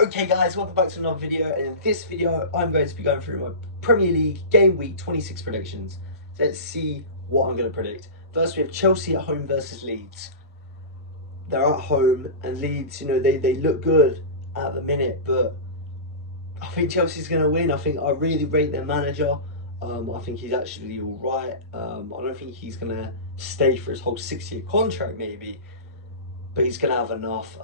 Okay guys, welcome back to another video, and in this video I'm going to be going through my Premier League Game Week 26 predictions. So let's see what I'm going to predict. First we have Chelsea at home versus Leeds. They're at home, and Leeds, they look good at the minute, but I think Chelsea's going to win. I really rate their manager. I think he's actually alright. I don't think he's going to stay for his whole 6-year contract maybe, but he's going to have enough.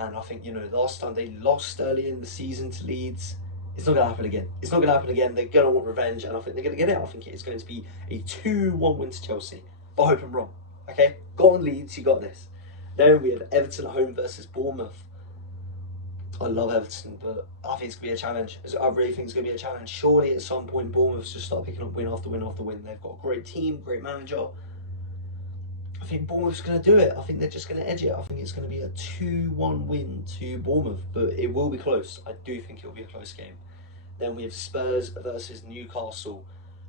And I think, last time they lost early in the season to Leeds, it's not going to happen again. It's not going to happen again. They're going to want revenge, and I think they're going to get it. I think it is going to be a 2-1 win to Chelsea. But I hope I'm wrong. Okay? Go on, Leeds. You got this. Then we have Everton at home versus Bournemouth. I love Everton, but I think it's going to be a challenge. I really think it's going to be a challenge. Surely at some point Bournemouth just start picking up win after win after win. They've got a great team, great manager. I think Bournemouth's going to do it. I think they're just going to edge it. I think it's going to be a 2-1 win to Bournemouth, but it will be close. I do think it will be a close game. Then we have Spurs versus Newcastle.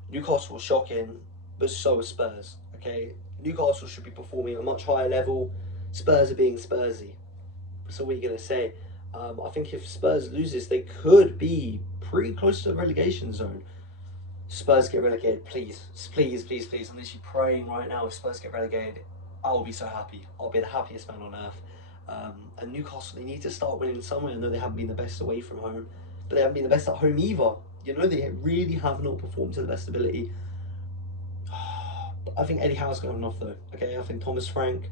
Newcastle was shocking, but so are Spurs. Okay, Newcastle should be performing at a much higher level. Spurs are being Spursy. So what are you going to say? I think if Spurs loses, they could be pretty close to the relegation zone. Spurs get relegated, please. Please, please, please. I'm literally praying right now if Spurs get relegated, I'll be so happy. I'll be the happiest man on earth. And Newcastle, they need to start winning somewhere. I know they haven't been the best away from home, but they haven't been the best at home either. They really have not performed to the best ability. I think Eddie Howe's going to have enough though. Okay, I think Thomas Frank,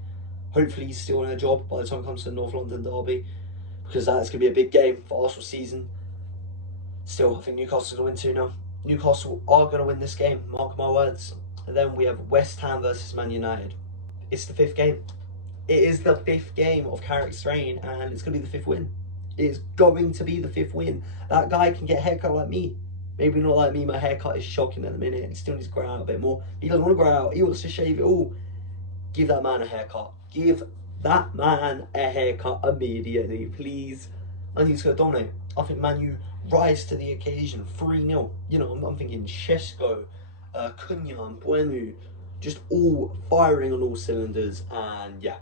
hopefully he's still in a job by the time it comes to the North London derby, because that's going to be a big game for Arsenal season. Still, I think Newcastle's going to win 2-0. Newcastle are going to win this game, mark my words. And then we have West Ham versus Man United. It's the 5th game. It is the 5th game of Carrick's reign, and it's going to be the 5th win. It is going to be the 5th win. That guy can get a haircut like me. Maybe not like me, my haircut is shocking at the minute, and he still needs to grow out a bit more. He doesn't want to grow out, he wants to shave it all. Give that man a haircut. Give that man a haircut immediately, please. I think he's going to dominate. I think Man U rise to the occasion, 3-0. I'm thinking Šeško, Cunha and Buenu, just all firing on all cylinders, and yeah,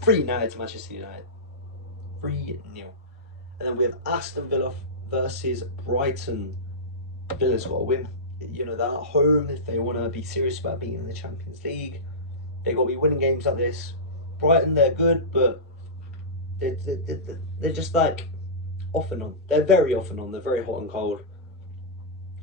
3-0 to Manchester United. 3-0. And then we have Aston Villa versus Brighton. Villa's got to win. They're at home. If they want to be serious about being in the Champions League, they've got to be winning games like this. Brighton, they're good, but they're just like off and on. They're very off and on. They're very hot and cold.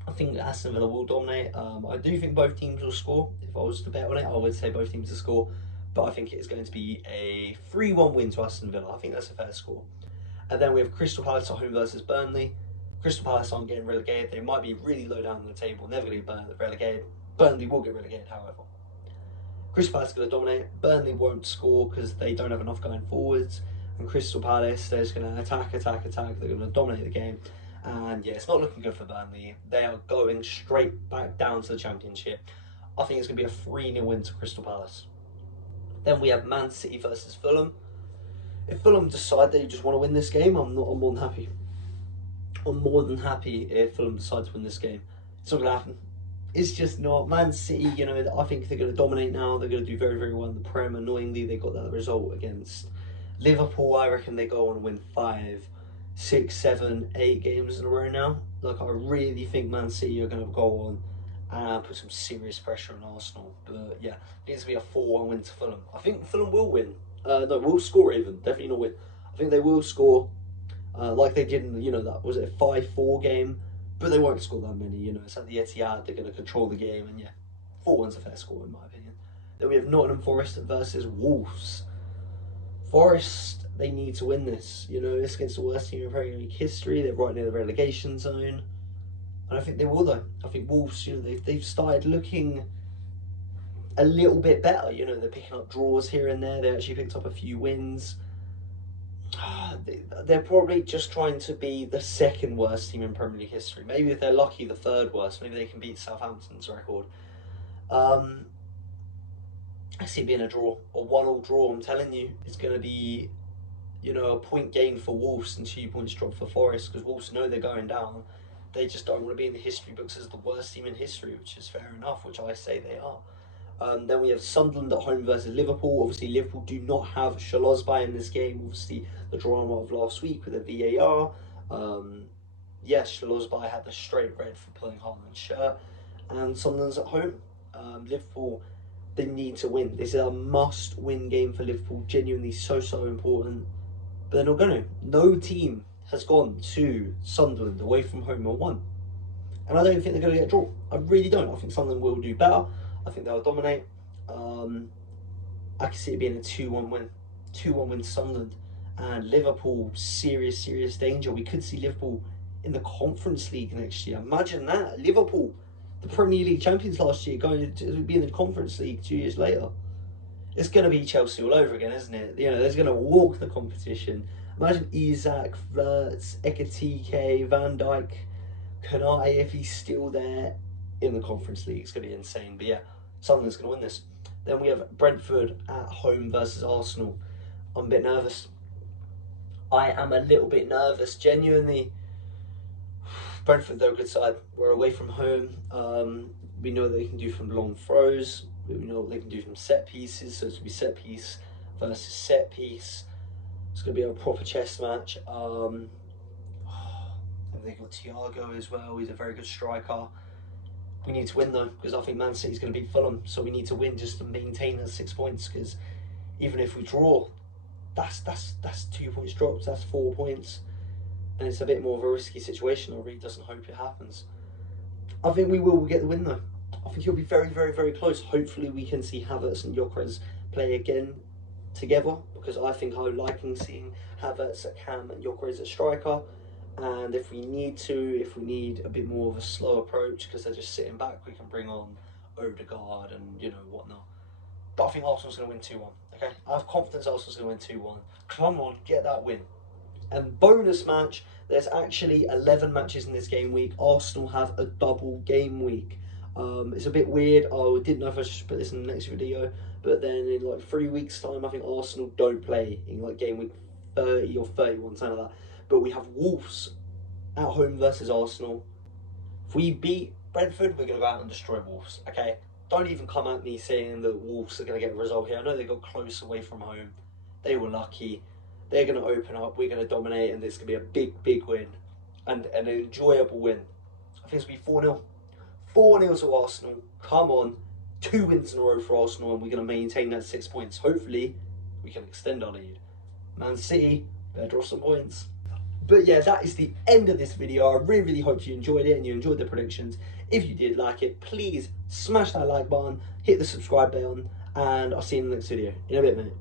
I think Aston Villa will dominate. I do think both teams will score. If I was to bet on it, I would say both teams will score. But I think it's going to be a 3-1 win to Aston Villa. I think that's a fair score. And then we have Crystal Palace at home versus Burnley. Crystal Palace aren't getting relegated. They might be really low down on the table, never going to get relegated. Burnley will get relegated, however. Crystal Palace is going to dominate. Burnley won't score because they don't have enough going forwards. And Crystal Palace, they're just going to attack. They're going to dominate the game. And yeah, it's not looking good for Burnley. They are going straight back down to the Championship. I think it's going to be a 3-0 win to Crystal Palace. Then we have Man City versus Fulham. If Fulham decide they just want to win this game, I'm more than happy. I'm more than happy if Fulham decide to win this game. It's not going to happen. It's just not. Man City, I think they're going to dominate now. They're going to do very, very well in the Prem. Annoyingly, they got that result against Liverpool. I reckon they go on and win 5, 6, 7, 8 games in a row now. I really think Man City are going to go on and put some serious pressure on Arsenal. But yeah, it needs to be a 4-1 win to Fulham. I think Fulham will win. No, will score even. Definitely not win. I think they will score. Like they did in that was it a 5-4 game, but they won't score that many. It's at the Etihad. They're going to control the game, and yeah, 4-1's a fair score in my opinion. Then we have Nottingham Forest versus Wolves. Forest, they need to win this. It's against the worst team in Premier League history. They're right near the relegation zone, and I think they will though. I think Wolves, they've started looking a little bit better. They're picking up draws here and there. They actually picked up a few wins. They're probably just trying to be the 2nd worst team in Premier League history. Maybe if they're lucky, the 3rd worst. Maybe they can beat Southampton's record. I see it being a draw, a 1-1 draw. I'm telling you, it's going to be, a point gain for Wolves and 2 points drop for Forest, because Wolves know they're going down. They just don't want to be in the history books as the worst team in history, which is fair enough, which I say they are. Then we have Sunderland at home versus Liverpool. Obviously, Liverpool do not have Szoboszlai in this game. Obviously, the drama of last week with the VAR. Yes, Szoboszlai had the straight red for pulling Haaland's shirt. And Sunderland's at home. Liverpool, they need to win. This is a must-win game for Liverpool. Genuinely so important. But they're not going to. No team has gone to Sunderland away from home and won. And I don't think they're going to get a draw. I really don't. I think Sunderland will do better. I think they'll dominate. I can see it being a 2-1 win. 2-1 win Sunderland. And Liverpool, serious danger. We could see Liverpool in the Conference League next year. Imagine that. Liverpool, the Premier League champions last year, going to be in the Conference League 2 years later. It's going to be Chelsea all over again, isn't it? You know, they're going to walk the competition. Imagine Isak, Verts, Ekitike, Van Dijk, Konate, if he's still there in the Conference League. It's going to be insane. But yeah, Sunderland's going to win this. Then we have Brentford at home versus Arsenal. I'm a bit nervous. I am a little bit nervous, genuinely. Brentford, they're a good side. We're away from home. We know they can do from long throws. We know what they can do from set pieces. So it's going to be set piece versus set piece. It's going to be a proper chess match. They've got Thiago as well. He's a very good striker. We need to win though, because I think Man City's going to beat Fulham. So we need to win just to maintain those 6 points. Because even if we draw, that's 2 points dropped. That's 4 points, and it's a bit more of a risky situation. I really doesn't hope it happens. I think we will get the win though. I think it'll be very close. Hopefully we can see Havertz and Gyökeres play again together, because I think I'm liking seeing Havertz at cam and Gyökeres at striker. And if we need a bit more of a slow approach because they're just sitting back, we can bring on Odegaard and whatnot. But I think Arsenal's going to win 2-1. Okay, I have confidence Arsenal's going to win 2-1. Come on, get that win. And bonus match, there's actually 11 matches in this game week. Arsenal have a double game week. It's a bit weird. I didn't know if I should put this in the next video, but then in like 3 weeks time, I think Arsenal don't play in like game week 30 or 31, something like that. But we have Wolves at home versus Arsenal. If we beat Brentford, we're going to go out and destroy Wolves, okay? Don't even come at me saying that Wolves are going to get a result here. I know they got close away from home. They were lucky. They're going to open up. We're going to dominate, and it's going to be a big win. And an enjoyable win. I think it's going to be 4-0. 4-0 to Arsenal. Come on. 2 wins in a row for Arsenal, and we're going to maintain that 6 points. Hopefully, we can extend our lead. Man City, better draw some points. But yeah, that is the end of this video. I really hope you enjoyed it and you enjoyed the predictions. If you did like it, please smash that like button, hit the subscribe button, and I'll see you in the next video. In a bit, mate.